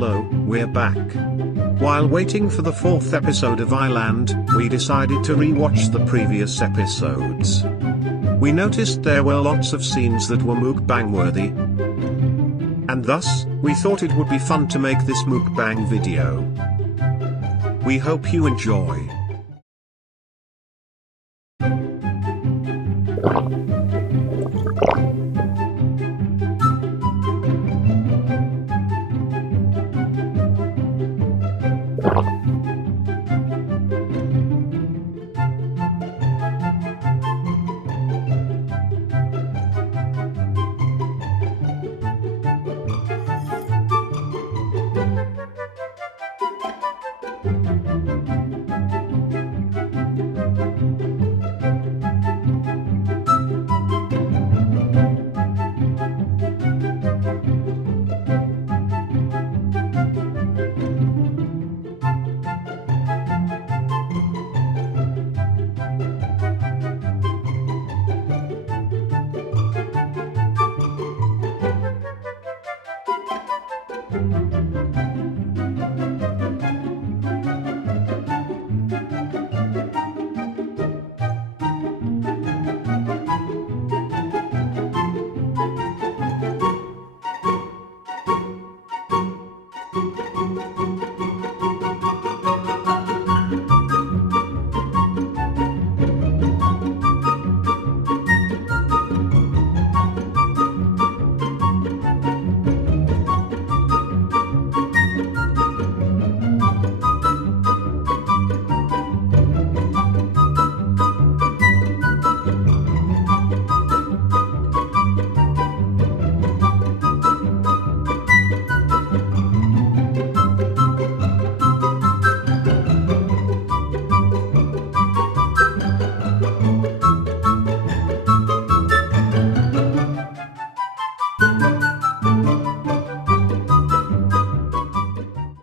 Hello, we're back. While waiting for the 4th episode of Island, we decided to re-watch the previous episodes. We noticed there were lots of scenes that were mukbang worthy. And thus, we thought it would be fun to make this mukbang video. We hope you enjoy.